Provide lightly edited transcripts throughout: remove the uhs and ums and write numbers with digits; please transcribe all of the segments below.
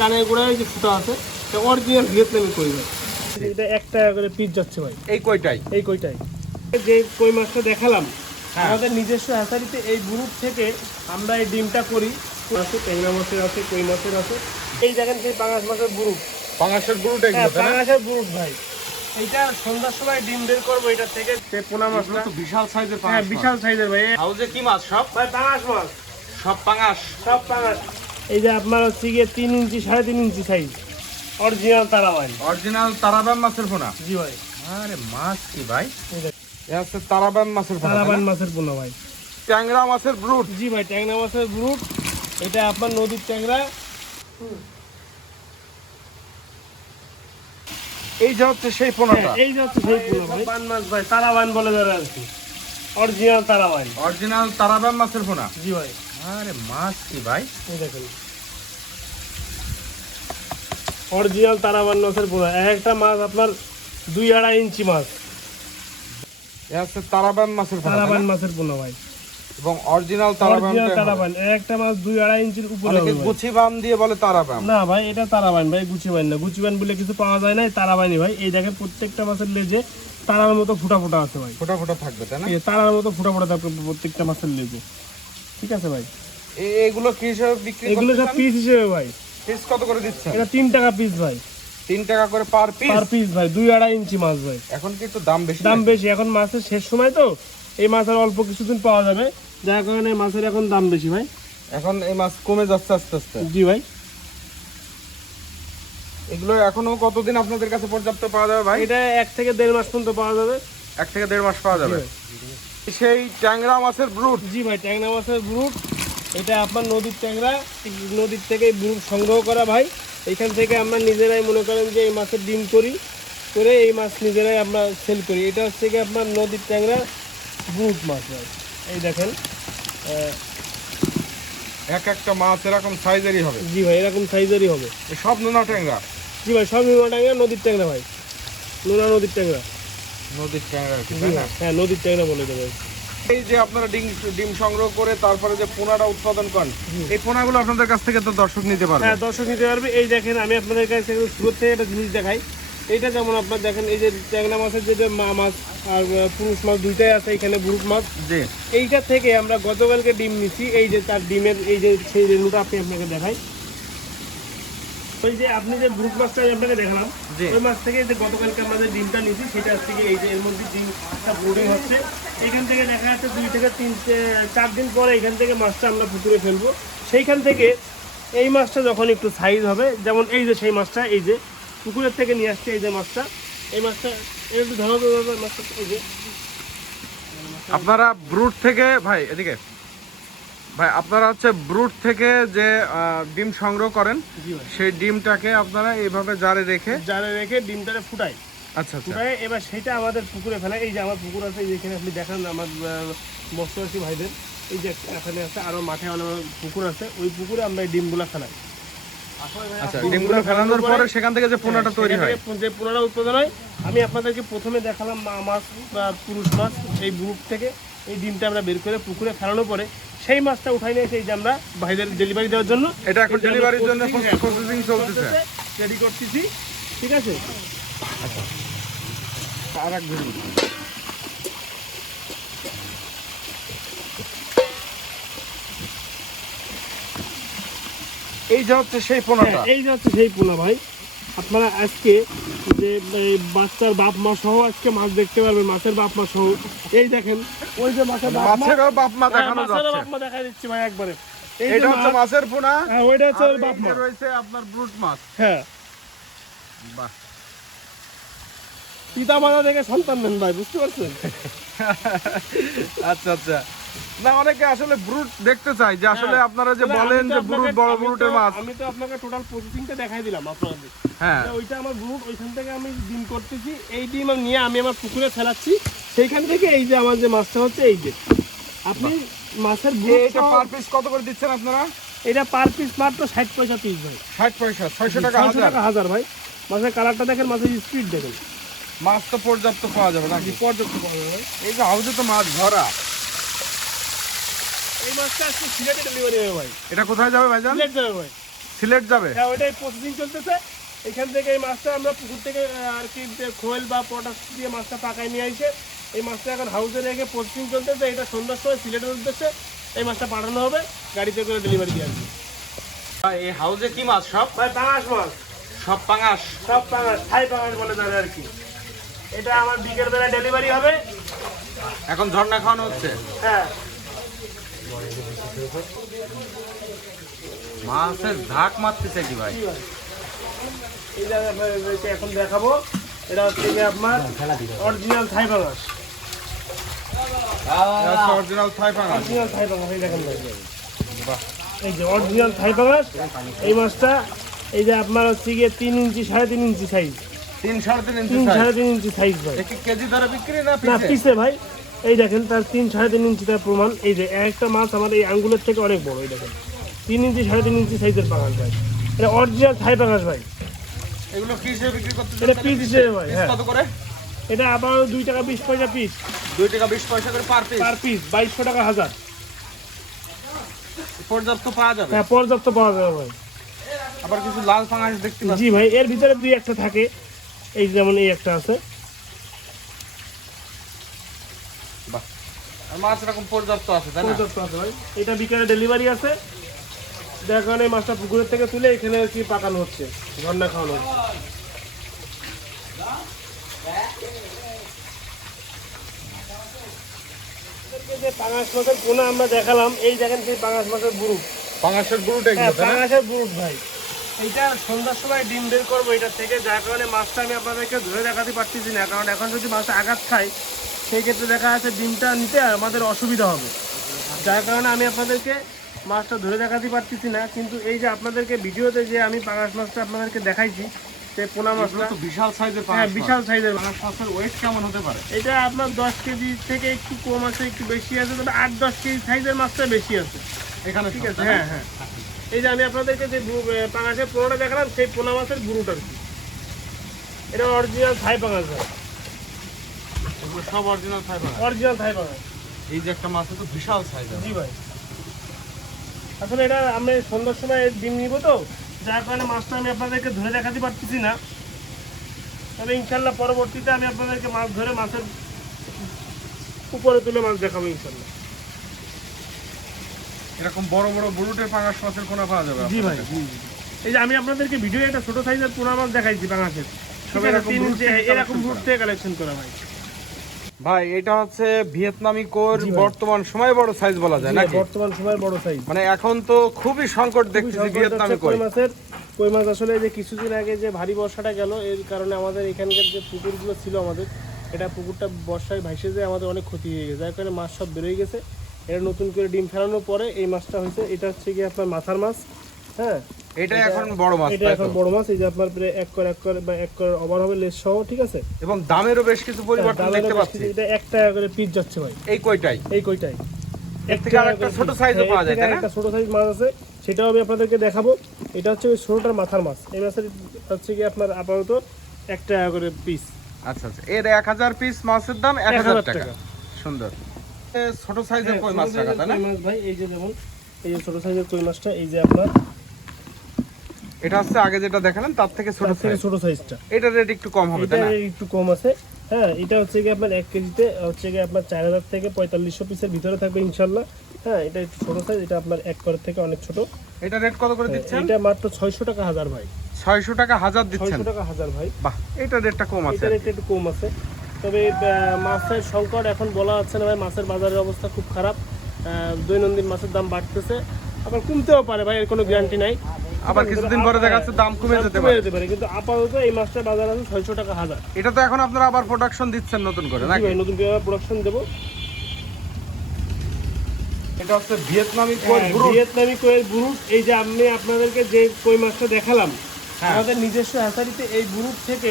কানের গোড়ায় যে ফুটা আছে এটা অরিজিনাল ভিয়েতনামি কই ভাই। এটা 1 টাকা করে পিস যাচ্ছে ভাই। এই কয়টাই যে কই মাছটা দেখালাম আমাদের নিজস্ব হ্যাচারিতে এই গ্রুপ থেকে আমরা এই ডিমটা করি। আছে ট্যাংরা মাছের আছে, কই মাছের আছে। এই দেখেন সেই পাঙাশ মাছের গ্রুপ, পাঙাশের গ্রুট এগুলো তাই না? পাঙাশের গ্রুপ ভাই। এইটা সন্ধ্যার সময় ডিম বের করবো এটা থেকে। পোনা মাছটা তো বিশাল সাইজের পাঙাশ। হ্যাঁ বিশাল সাইজের ভাই। হাউজে কি মাছ সব? ভাই পাঙাশ মাছ, সব পাঙাশ। সব পাঙাশ। এই যে আপনার হচ্ছে গিয়ে 3 ইঞ্চি 3.5 ইঞ্চি সাইজ অরিজিনাল তারাবাইন। অরিজিনাল তারাবান মাছের পোনা। জি ভাই। আরে মাছ কি ভাই? এই দেখেন এটা হচ্ছে তারাবান মাছের পোনা। তারাবাইন মাছের পোনা ভাই। ট্যাংরা মাছের ব্রুট। জি ভাই, ট্যাংরা মাছের গ্রুপ। এটা আপনার নদীর ট্যাংরা। এই যে হচ্ছে সেই পোনাটা। এই যে হচ্ছে সেই পোনা ভাই। বান মাছ ভাই, তারাবাইন বলে ধরে আর কি। অরিজিনাল তারাবাইন। অরিজিনাল তারাবান মাছের পোনা। জি ভাই। আরে মাছ কি ভাই? এই দেখেন অরিজিনাল তারাবাইন মাছের পোনা। একটা মাছ আপনার 2-2.5 ইঞ্চি মাছ। এটা হচ্ছে তারাবান মাছের পোনা। তারাবাইন মাছের পোনা ভাই। এবং অরিজিনাল তারাবান। অরিজিনাল তারাবাইন। একটা মাছ 2-2.5 ইঞ্চির উপরে হবে ভাই। গুছি বাম দিয়ে বলে তারাবান। না ভাই, এটা তারাবাইন ভাই, গুচিবাইন না। গুচিবাইন বলে কিছু পাওয়া যায় না, তারাবাইনি ভাই। এই দেখেন প্রত্যেকটা মাছের লেজে তারার মতো ফুটা ফুটা আছে ভাই। ফোটা ফোটা থাকবে তাই না? এই তারার মতো ফুটা ফুটা থাকবে প্রত্যেকটা মাছের লেজে। ঠিক আছে ভাই। এগুলো কি হিসেবে বিক্রি এগুলো সব পিস হিসেবে ভাই। পিস কত করে দিচ্ছেন? এটা 3 টাকা পিস ভাই। 3 টাকা করে পার পিস। পার পিস ভাই। 2-2.5 ইঞ্চি মাছ ভাই। এখন কি একটু দাম বেশি? দাম বেশি এখন, মাছের শেষ সময় তো। এই মাছ আর অল্প কিছুদিন পাওয়া যাবে, যার কারণে মাছের এখন দাম বেশি ভাই। এখন এই মাছ কমে যাচ্ছে আস্তে আস্তে। জি ভাই। এগুলো এখনো কতদিন আপনাদের কাছে পর্যাপ্ত পাওয়া যাবে ভাই? এটা 1 থেকে 1.5 মাস পর্যন্ত পাওয়া যাবে। 1 থেকে 1.5 মাস পাওয়া যাবে। সেই ট্যাংরা মাছের ব্রুট। জি ভাই, ট্যাংরা মাছের ব্রুট। এটা আপনার নদীর ট্যাংরা, নদীর থেকে ব্রুট সংগ্রহ করা ভাই। এইখান থেকে আমরা নিজেরাই মনে করেন যে এই মাছের ডিম করি, করে এই মাছ নিজেরাই আমরা সেল করি। এটা হচ্ছে কি আপনার নদীর ট্যাংরা ব্রুট মাছ ভাই। এই দেখেন এক একটা মাছ এরকম সাইজেরই হবে। জি ভাই, এরকম সাইজেরই হবে। এই সব নোনা ট্যাংরা। জি ভাই, সব নোনা ট্যাংরা, নদীর ট্যাংরা ভাই। নোনা নদীর ট্যাংরা। নদীর ট্যাংরা কি জি তাই না? ভাই, হ্যাঁ নদীর ট্যাংরা বলে দেবে। এই যে আপনারা ডিম সংগ্রহ করে তারপরে যে পোনাটা উৎপাদন করেন, এই পোনাগুলো আপনাদের কাছ থেকে তো দর্শক নিতে পারবে। হ্যাঁ দর্শক নিতে পারবে। এই দেখেন আমি আপনাদের কাছে শুরু থেকে একটা জিনিস দেখাই। এইটা যেমন আপনার দেখেন, এই যে ট্যাংরা মাছের যেটা মা মাছ আর পুরুষ মাছ দুইটাই আছে এখানে, গ্রুপ মাছ। জি। এইটা থেকে আমরা গতকালকে ডিম নিছি। এই যে তার ডিমের এই যে সেই রেণুটা আপনাকে দেখাই। ওই যে আপনি যে গ্রুপ মাছটা আপনাকে দেখালাম, ওই মাছ থেকে যে গতকালকে আমরা যে ডিমটা নিছি সেটা থেকে এই যে এর মধ্যে ডিমটা ব্রুডিং হচ্ছে। এখান থেকে দেখা যাচ্ছে 2 থেকে 4 দিন পরে এখান থেকে মাছটা আমরা পুকুরে ফেলবো। সেইখান থেকে এই মাছটা যখন একটু সাইজ হবে, যেমন এই যে সেই মাছটা এই যে পুকুরের থেকে নিয়ে আসছে, এই যে মাছটা, এই মাছটা একটু ধরো মাছটা। এই যে আপনারা ব্রুট থেকে ভাই এদিকে ভাই, আপনারা হচ্ছে ব্রুট থেকে যে ডিম সংগ্রহ করেন, সেই ডিমটাকে আপনারা এইভাবে জারে রেখে ডিমটাকে ফুটাই। আচ্ছা আচ্ছা। ফুটাই এবার সেটা আমাদের পুকুরে ফেলায়। এই যে আমার পুকুর আছে, যেখানে আপনি দেখান আমার মৎস্যচাষী ভাইদের, এই যে এখানে আছে, আরো মাঠে অনেক পুকুর আছে, ওই পুকুরে আমরা এই ডিমগুলো ফেলাই। আচ্ছা, ডিমগুলো ফেলানোর পরে সেখান থেকে যে পোনাটা তৈরি হয়, যে পোনাটা উৎপাদন হয়, আমি আপনাদেরকে প্রথমে দেখালাম মা মাছ বা পুরুষ মাছ, এই গ্রুপ থেকে এই ডিমটা আমরা বের করে পুকুরে ফেলানোর পরে সেই মাছটা উঠাই নিয়ে সেই যে আমরা ভাইদের ডেলিভারি দেওয়ার জন্য, এটা এখন ডেলিভারির জন্য প্রসেসিং চলতেছে, রেডি করতেছি। ঠিক আছে। আচ্ছা, আর এক ঘুরি। এই যে হচ্ছে সেই পোনাটা। এই যে হচ্ছে সেই পোনা ভাই। আপনারা আজকে যে বাচ্চার বাপ মা সহ আজকে মাছ দেখতে পারবেন, মাছের বাপ মা সহ। এই দেখেন ওই যে মাছের বাপ মা দেখানো যাচ্ছে। বাপ মা দেখা দিচ্ছি ভাই একবারে। এইটা হচ্ছে মাছের পোনা। হ্যাঁ, ওইটা হচ্ছে বাপ মা। রয়েছে আপনার ব্রুট মাছ। হ্যাঁ, বাহ, পিতা মাতা থেকে সন্তান নেন ভাই, বুঝতে পারছেন? আচ্ছা আচ্ছা। না, অনেকে আসলে ব্রুট দেখতে চাই, যে আসলে আপনারা যে বলেন যে ব্রুট, বড় ব্রুটের মাছ। আমি তো আপনাকে টোটাল প্রসেসিংটা দেখাই দিলাম আপনাদের। হ্যাঁ, ওইটা আমার ব্রুট, ওইখান থেকে আমি ডিম করতেছি। এই ডিম নিয়ে আমি আমার পুকুরে ফেলাচ্ছি। সেইখান থেকে এই যে আমার যে মাছটা হচ্ছে, এই যে আপনি মাছের এটা পার পিস কত করে দিচ্ছেন আপনারা? এটা পার পিস মাত্র 60 পয়সা পিস ভাই। 60 পয়সা, 600 টাকা হাজার ভাই। মাছের কালারটা দেখেন, মাছের স্পিড দেখেন। মাছ তো পর্যাপ্ত পাওয়া যাবে নাকি? পর্যাপ্ত পাওয়া যাবে। এই যে হাউজে তো মাছ ভরা। এই মাছটা আজকে সিলেটে ডেলিভারি হবে ভাই। এটা কোথায় যাবে ভাইজান? সিলেট যাবে ভাই। সিলেট যাবে? হ্যাঁ, ওইটাই প্রসেসিং চলতেছে। এখান থেকে এই মাছটা আমরা পুকুর থেকে আর কি খোল বা পটাশ দিয়ে মাছটা পাকায় নিয়ে আসে এই মাছটা এখন হাউসে রেখে প্রসেসিং চলতেছে। এটা সন্ধ্যার সময় সিলেটের উদ্দেশ্যে এই মাছটা পাঠানো হবে, গাড়িতে করে ডেলিভারি দিয়ে আসবে। ভাই এই হাউসে কি মাছ সব? ভাই পাঙাশ মাছ, সব পাঙাশ? সব পাঙাশ, থাই পাঙাশ বলে যাবে আর কি। এটা আমার বিকেল বেলা ডেলিভারি হবে। এখন ঝর্ণা খাওয়ানো হচ্ছে? হ্যাঁ, মাছের ঝাঁক মারতেছে কি ভাই? এই যে আপনাদেরকে এখন দেখাবো, এটা হচ্ছে গিয়ে আপনার অরিজিনাল থাই পাঙাশ। অরিজিনাল থাই পাঙাশ? অরিজিনাল থাই পাঙাশ, এই দেখেন ভাই। এই যে অরিজিনাল থাই পাঙাশ। এই মাছটা এই যে আপনার হচ্ছে গিয়ে 3 ইঞ্চি 3.5 ইঞ্চি সাইজ। 3-3.5 ইঞ্চি 3-3.5 ইঞ্চি সাইজ ভাই। কি কেজি ধরে বিক্রি না না, পিসে? পিসে ভাই। এই দেখেন তার 3-3.5 ইঞ্চি তার প্রমাণ। এই যে একটা মাছ আমার এই আঙ্গুলের থেকে অনেক বড়। এই দেখেন 3 ইঞ্চি 3.5 ইঞ্চি সাইজের পাঙাশ ভাই। এটা অরিজিনাল থাই পাঙাশ ভাই। এগুলো কি হিসেবে বিক্রি করতেছেন? এটা পিস হিসেবে ভাই। হ্যাঁ, কত করে? এটা আবার 2 টাকা 20 পয়সা পিস। 2 টাকা 20 পয়সা করে পার পিস? পার পিস 2200 টাকা হাজার। পর্যাপ্ত পাওয়া যাবে? হ্যাঁ, পর্যাপ্ত পাওয়া যাবে ভাই। আবার কিছু লাল পাঙাশ দেখতে পাচ্ছি। জি ভাই, এর ভিতরে 2-1টা থাকে। এই যেমন এই একটা আছে। বাহ, আর মাছ এরকম পর্যাপ্ত আছে তাই না? পর্যাপ্ত আছে ভাই। এটা বিকালে ডেলিভারি আছে। যার কারণে এই মাছটা পুকুরের থেকে তুলে এখানে আর কি পাকানো হচ্ছে, রান্না খাওয়ানো হচ্ছে। যে পাঙাশ মাছের পোনা আমরা দেখালাম, এই দেখেন সেই পাঙাশ মাছের বুরুট। পাঙাশের গুরুটা হ্যাঁ, এগুলো তাই না? পাঙাশের বুরুট ভাই। এইটা সন্ধ্যার সময় ডিম বের করবো এটা থেকে, যার কারণে মাছটা আমি আপনাদেরকে ধরে দেখাতে পারতেছি না। কারণ এখন যদি মাছটা আঘাত খায় সেই ক্ষেত্রে দেখা যাচ্ছে ডিমটা নিতে আমাদের অসুবিধা হবে। যার কারণে আমি আপনাদেরকে মাছটা ধরে দেখাতে পারতেছি না। কিন্তু এই যে আপনাদেরকে ভিডিওতে যে আমি পাঙাশ মাছটা আপনাদেরকে দেখাইছি, সেই পোনা এগুলো মাছটা তো বিশাল সাইজের হ্যাঁ পাঙাশ। বিশাল সাইজের। পাঙাশ মাছের ওয়েট কেমন হতে পারে? এটা আপনার 10 কেজি থেকে একটু কম আছে, একটু বেশি আছে, তবে 8-10 কেজি সাইজের মাছটা বেশি আছে। এখানে ঠিক সব, আছে, তাই না? হ্যাঁ হ্যাঁ। এই যে আমি আপনাদেরকে যে পাঙাশের পোনাটা দেখালাম, সেই পোনা মাছের বুরুট আর কি। এটা অরিজিনাল থাই পাঙাশ ভাই, এগুলো সব অরিজিনাল থাই পাঙাশ। অরিজিনাল থাই পাঙাশ। এই যে একটা মাছ তো বিশাল সাইজের। জি ভাই, আসলে এটা আমি সন্ধ্যার সময় ডিম নিব তো, যার কারণে মাছটা আমি আপনাদেরকে ধরে দেখাতে পারতেছি না। তবে ইনশাল্লাহ পরবর্তীতে আমি আপনাদেরকে মাছ ধরে মাছের উপরে তুলে মাছ দেখাবো ইনশাল্লাহ। এরকম বড় বড় বুরুটের পাঙাশ মাছের কোনা পাওয়া যাবে? জি ভাই, জি জি। এই যে আমি আপনাদেরকে ভিডিও একটা ছোট সাইজের পোনা মাছ দেখাইছি পাঙাশের, সব ঠিক আছে, এরকম 3 ব্রুট ইঞ্চি থেকে এরকম collection বুট থেকে কালেকশন করা ভাই। ভাই এটা হচ্ছে ভিয়েতনামি কোর, জি ভাই। বর্তমান সময়ে বড় সাইজ বলা যায় নাকি? বর্তমান সময়ের বড় সাইজ। মানে এখন তো খুবই সংকট দেখতেছি ভিয়েতনামি কই। কই মাছ আসলে যে কিছুদিন আগে যে ভারী বর্ষাটা গেল, এর কারণে আমাদের এখানকার যে পুকুরগুলো ছিল আমাদের, এটা পুকুরটা বর্ষায় ভাসে যায়, আমাদের অনেক ক্ষতি হয়ে গেছে। যার কারণে মাছ সব বেরোয় গেছে। এটা নতুন করে ডিম ফেলানোর পরে এই মাছটা হয়েছে। এটা হচ্ছে কি আপনার মাথার মাছ। হ্যাঁ, এটা এখন বড় মাছ এটা তাই এখন তো? বড় মাছ। এই যে আপনার প্রায় 1 কর ওভার হবে লেস সহ, ঠিক আছে। এবং দামেরও বেশ কিছু পরিবর্তন দামেরও দেখতে বেশ পাচ্ছি। কিছু- এটা 1 টাকা করে পিস যাচ্ছে ভাই, এই কইটাই? এই কইটাই। এর থেকে আরেকটা ছোট সাইজও পাওয়া যায় তাই না? একটা ছোট সাইজ মাছ আছে, সেটাও আমি আপনাদেরকে দেখাবো। এটা হচ্ছে ওই ছোটটার মাথার মাছ। এই মাছের হচ্ছে কি আপনার আপাতত 1 টাকা করে পিস। আচ্ছা আচ্ছা, এর 1000 পিস মাছের দাম 1000 টাকা। সুন্দর। এ ছোট সাইজের কই মাছ রাখা তাই না? কই মাছ ভাই, এই যে যেমন এই যে ছোট সাইজের কই মাছটা, এই যে আপনার এটা হচ্ছে আগে যেটা দেখালেন তার থেকে ছোট তার থেকে সাইজ। ছোট সাইজটা, এটা রেট একটু কম হবে এটা তাই না? একটু কম আছে। হ্যাঁ, এটা হচ্ছে কি আপনার 1 কেজিতে হচ্ছে কি আপনার 4000 থেকে 4500 পিসের ভিতরে থাকবে ইনশাল্লাহ। হ্যাঁ, এটা একটু ছোট সাইজ, এটা আপনার 1 করের থেকে অনেক ছোট। এটা রেট কত করে দিচ্ছেন? এটা মাত্র 600 টাকা হাজার ভাই। 600 টাকা হাজার দিচ্ছেন? 600 টাকা হাজার ভাই। বাহ, এটা রেটটা কম আছে। এটা রেট একটু কম আছে। তবে মাছের সংকট এখন বলা যাচ্ছে না ভাই, মাছের বাজারের অবস্থা খুব খারাপ। দৈনন্দিন মাছের দাম বাড়তেছে, আবার কমতেও পারে ভাই, এর কোনো গ্যারান্টি নাই। আবার কিছুদিন পরে দেখা যাচ্ছে দাম কমে যেতে পারে। কিন্তু আপাতত এই মাছটার বাজার আছে 600 টাকা হাজার। এটা তো এখন আপনারা আবার প্রোডাকশন দিচ্ছেন নতুন করে জি নাকি? ভাই, নতুন করে প্রোডাকশন দেবো। এটা হচ্ছে ভিয়েতনামি কই ব্রুট। ভিয়েতনামি কোয়েল বুরুট। এই যে আমি আপনাদেরকে যে কই মাছটা দেখালাম, হ্যাঁ। আমাদের নিজস্ব হ্যাচারিতে এই বুরুট থেকে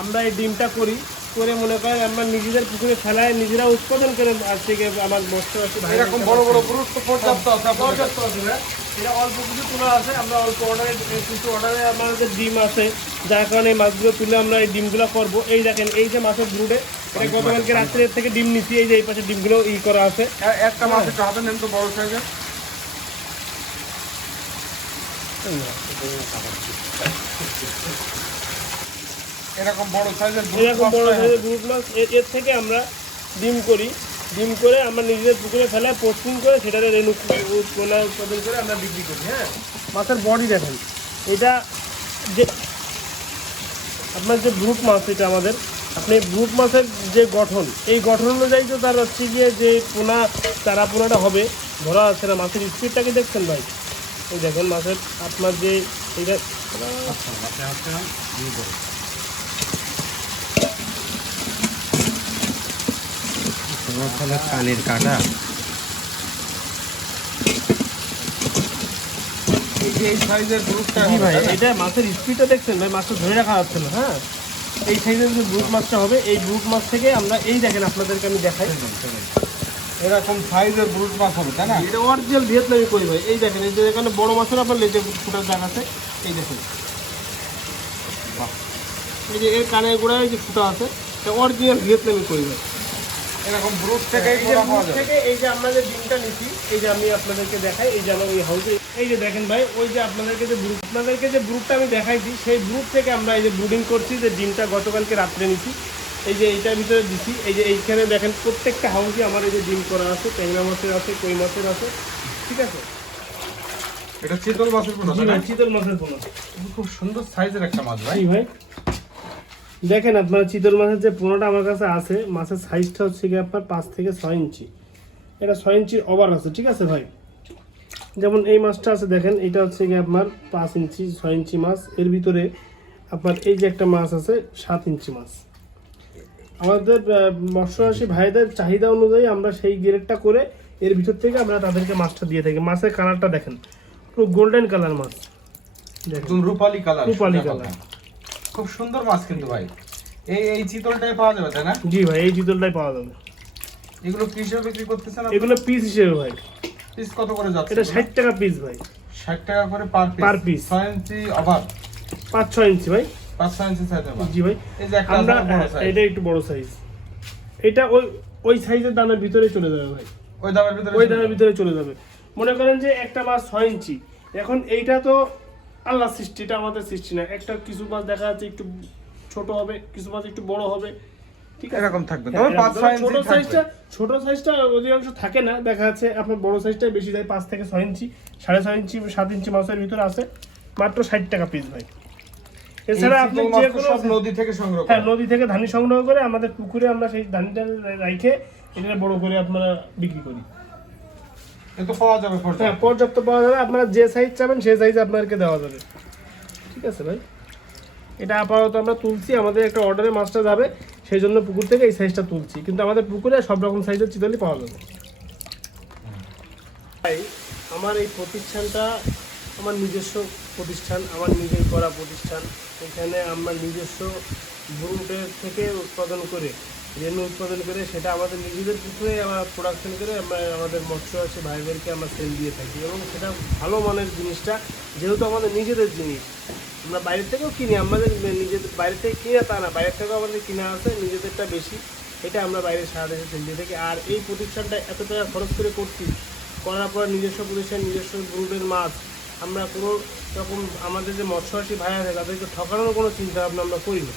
আমরা এই ডিমটা করি, করে মনে করেন আমরা নিজেদের পুকুরে ফেলায় নিজেরা উৎপাদন করে আসছে আমার মৎস্য এরকম বড় বড় ব্রুট তো পর্যাপ্ত আছে আপনাদের কাছে? পর্যাপ্ত আছে ভাই। এটা অল্প কিছু তোলা আছে, আমরা অল্প অর্ডারে কিছু অর্ডারে আমাদের ডিম আছে, যার কারণে এই মাছগুলো তুলে আমরা এই ডিমগুলো করবো। এই দেখেন, এই যে মাছের ব্রুডে, এটা গতকালকে রাত্রে থেকে ডিম নিচ্ছি। এই যে এই পাশে ডিমগুলো করা আছে। একটা মাছ একটু হাতে নেন তো বড় সাইজের। এরকম বড় সাইজের এরকম বড় সাইজের ব্রুট মাছ এর থেকে আমরা ডিম করি, ডিম করে আমরা নিজেদের পুকুরে ফেলায় পোস্টিং করে সেটাতে রেণু পোনা উৎপাদন করে আমরা বিক্রি করি। হ্যাঁ, মাছের বডি দেখেন, এটা যে আপনার যে ব্রুট মাছ, এটা আমাদের আপনি ব্রুট মাছের যে গঠন, এই গঠন অনুযায়ী তো তার হচ্ছে গিয়ে যে পোনা চারা পোনাটা হবে ধরা আছে না। মাছের স্পিডটাকে দেখছেন ভাই, এই দেখেন মাছের আপনার যে এটা কানের কাটা এই সাইজের ব্রুটটা ভাই, এটা মাছের স্পিডটা দেখছেন ভাই, মাছটা ধরে রাখা যাচ্ছে না। হ্যাঁ, এই সাইজের যে ব্রুট মাছটা হবে, এই ব্রুট মাছ থেকে আমরা এই দেখেন আপনাদেরকে আমি দেখাই, এরকম সাইজের ব্রুট মাছ হবে, তাই না? এটা অরিজিনাল ভিয়েতনামি কই ভাই। এই দেখেন, এই যে এখানে বড় মাছের আপনার লেজে ফুটার দাগ আছে, এই দেখেন, এই যে এর কানের গোড়ায় যে ফুটা আছে, এটা অরিজিনাল ভিয়েতনামি কই ভাই। এরকম ব্রুট থেকে এই যে আমরা যে ডিমটা নিচ্ছি, এই যে আমি আপনাদেরকে দেখাই, এই যে আমার এই হাউসে এই যে দেখেন ভাই, ওই যে আপনাদেরকে যে ব্রুটটা আমি দেখাইছি, সেই ব্রুট থেকে আমরা এই যে ব্রুডিং করছি, যে ডিমটা গতকালকে রাত্রে নিচ্ছি, এই যে এইটার ভিতরে দিচ্ছি। এই যে এইখানে দেখেন প্রত্যেকটা হাউসে আমার এই যে ডিম করা আছে, ট্যাংরা মাছের আছে, কই মাছের আছে, ঠিক আছে। এটা চিতল মাছের পোনা, জি ভাই, চিতল মাছের পোনা। খুব সুন্দর সাইজের একটা মাছ ভাই। জি ভাই, দেখেন আপনার চিতল মাছের যে পোনাটা আমার কাছে আছে, মাছের সাইজটা হচ্ছে কি আপনার 5 থেকে 6 ইঞ্চি, এটা 6 ইঞ্চি ওভার আছে, ঠিক আছে ভাই। যেমন এই মাছটা আছে দেখেন, এটা হচ্ছে কি আপনার 5 ইঞ্চি 6 ইঞ্চি মাছ। এর ভিতরে আপনার এই যে একটা মাছ আছে 7 ইঞ্চি মাছ। আমাদের মৎস্যচাষী ভাইদের চাহিদা অনুযায়ী আমরা সেই গ্রেডটা করে এর ভিতর থেকে আমরা তাদেরকে মাছটা দিয়ে থাকি। মাছের কালারটা দেখেন, পুরো গোল্ডেন কালার মাছ, একদম রূপালী কালার, রূপালী কালার, খুব সুন্দর মাছ কিন্তু ভাই। এই চিতলটাই পাওয়া যাবে, তাই না? জি ভাই, এই চিতলটাই পাওয়া যাবে। এগুলো কি হিসেবে বিক্রি করতেছেন? এগুলো পিস হিসেবে ভাই। পিস কত করে যাচ্ছে? এটা 60 টাকা পিস ভাই। 60 টাকা করে পার পিস। 6 ইঞ্চি ওভার, 5-6 ইঞ্চি ভাই, 5-6 ইঞ্চি সাইজ হবে। জি ভাই। এই যে একটা আমরা বড় সাইজ, এটা একটু বড় সাইজ, এটা ওই সাইজের দামের ভিতরে চলে যাবে ভাই, ওই দামের ভিতরে চলে যাবে। মনে করেন যে একটা মাছ 6 ইঞ্চি, এখন এইটা তো আল্লাহ সৃষ্টি, এটা আমাদের সৃষ্টি না। একটা কিছু মাছ দেখা যাচ্ছে একটু ছোট হবে, কিছু মাছ একটু বড় হবে, ঠিক আছে, এরকম থাকবে। তবে 5-6 ইঞ্চি ছোট সাইজটা অধিকাংশ থাকে না, দেখা যাচ্ছে আপনার বড় সাইজটাই বেশি যায়, 5 থেকে 6 ইঞ্চি, 6.5 ইঞ্চি 7 ইঞ্চি মাছের ভিতরে আছে, মাত্র 60 টাকা পিস ভাই। এছাড়া আপনি যে কোনো সব নদী থেকে সংগ্রহ হ্যাঁ, নদী থেকে ধানি সংগ্রহ করে আমাদের পুকুরে আমরা সেই ধানিটা রেখে এটা বড় করে আপনারা বিক্রি করি। এটা পাওয়া যাবে, হ্যাঁ, পর্যাপ্ত পাওয়া যাবে। আপনারা যে সাইজ চাবেন সেই সাইজ আপনাদেরকে দেওয়া যাবে, ঠিক আছে ভাই। এটা আপাতত আমরা তুলছি, আমাদের একটা অর্ডারে মাছটা যাবে, সেই জন্য পুকুর থেকে এই সাইজটা তুলছি, কিন্তু আমাদের পুকুরে সব রকম সাইজের চিতলই পাওয়া যাবে। ভাই, আমার এই প্রতিষ্ঠানটা আমার নিজস্ব প্রতিষ্ঠান, আমার নিজের করা প্রতিষ্ঠান। এখানে আমরা নিজস্ব ব্রুটের থেকে উৎপাদন করে, রেণু উৎপাদন করে, সেটা আমাদের নিজেদের পুকুরে আমরা প্রোডাকশন করে আমরা আমাদের মৎস্যচাষী ভাইদেরকে আমরা সেল দিয়ে থাকি, এবং সেটা ভালো মানের জিনিসটা, যেহেতু আমাদের নিজেদের জিনিস, আমরা বাইরে থেকেও কিনি, আমাদের নিজেদের বাইরে থেকে কিনে তা না, বাইরে থেকেও আমাদের কিনা আছে, নিজেদেরটা বেশি, এটা আমরা বাইরে সারা দেশে সেল দিয়ে থাকি। আর এই প্রতিষ্ঠানটা এত টাকা খরচ করে করছি, করার পর নিজস্ব প্রতিষ্ঠান, নিজস্ব ব্রুটের মাছ, আমরা কোনো রকম আমাদের যে মৎস্যচাষী ভাই আছে তাদেরকে ঠকানোর কোনো চিন্তা ভাবনা আমরা করি না,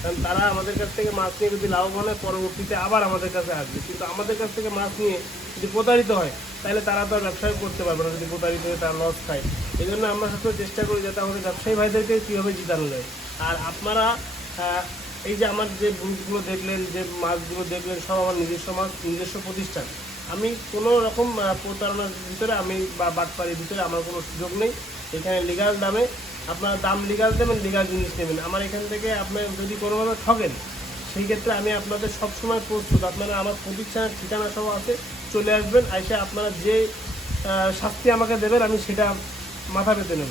কারণ তারা আমাদের কাছ থেকে মাছ নিয়ে যদি লাভবান হয়, পরবর্তীতে আবার আমাদের কাছে আসবে। কিন্তু আমাদের কাছ থেকে মাছ নিয়ে যদি প্রতারিত হয়, তাহলে তারা তো আর ব্যবসায় করতে পারবে না, যদি প্রতারিত হয়ে তারা লস খায়। এই জন্য আমরা সবসময় চেষ্টা করি যাতে আমাদের ব্যবসায়ী ভাইদেরকে কীভাবে জিতানো যায়। আর আপনারা এই যে আমার যে ব্রুটগুলো দেখলেন, যে মাছগুলো দেখলেন, সব আমার নিজস্ব মাছ, নিজস্ব প্রতিষ্ঠান। আমি কোনো রকম প্রতারণার ভিতরে বা বাটপাড়ির ভিতরে আমার কোনো সুযোগ নেই। এখানে লিগাল দামে আপনারা দাম লিগাল দেবেন, লিগাল জিনিস নেবেন। আমার এখান থেকে আপনি যদি কোনোভাবে ঠকেন, সেই ক্ষেত্রে আমি আপনাদের সবসময় প্রস্তুত। আপনারা আমার প্রতিষ্ঠানের ঠিকানা সহ আছে, চলে আসবেন, এসে আপনারা যে শাস্তি আমাকে দেবেন আমি সেটা মাথা পেতে নেব।